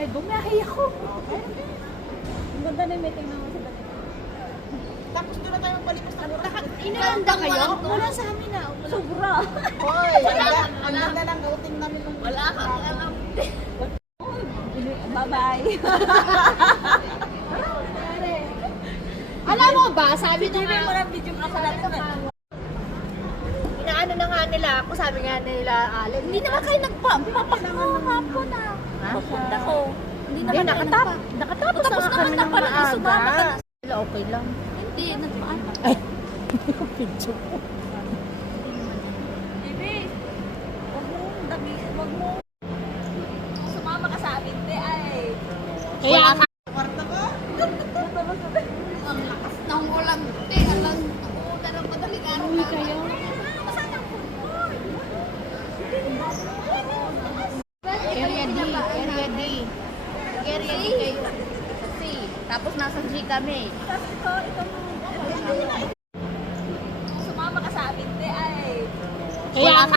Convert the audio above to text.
Ay, bumiyahe ako. Ang ganda na yung meeting naman sa dati. Tapos doon na tayo magpalipas ng lahat. Inaanda kayo? Wala sa amin na. Sobra. Hoy, ang ganda ng outing namin nung Wala kang alam. Bye-bye. Alam mo ba, sabi Hindi nung mo lang video ka sa lahat. Inaano na nga nila ako, sabi nga nila, Allen. Hindi naman kayo nagpapakbo hapon ah. Papunta ko. Hindi naman nakatapos Tapos na kami ng pala maaga. sumama ka. Sila okay lang. Hindi, nagpaano. picture. Baby, wag mo. Sumama ka sa amin, te ay. Kaya ka. Kwarto ko? Ang lakas ng ulan. Te, alam, nakuha ng madaling araw. Uwi kayo. Area D. Area D. Area D kayo. C. Tapos nasa G kami. Sumama ka sa amin, te ay. Kaya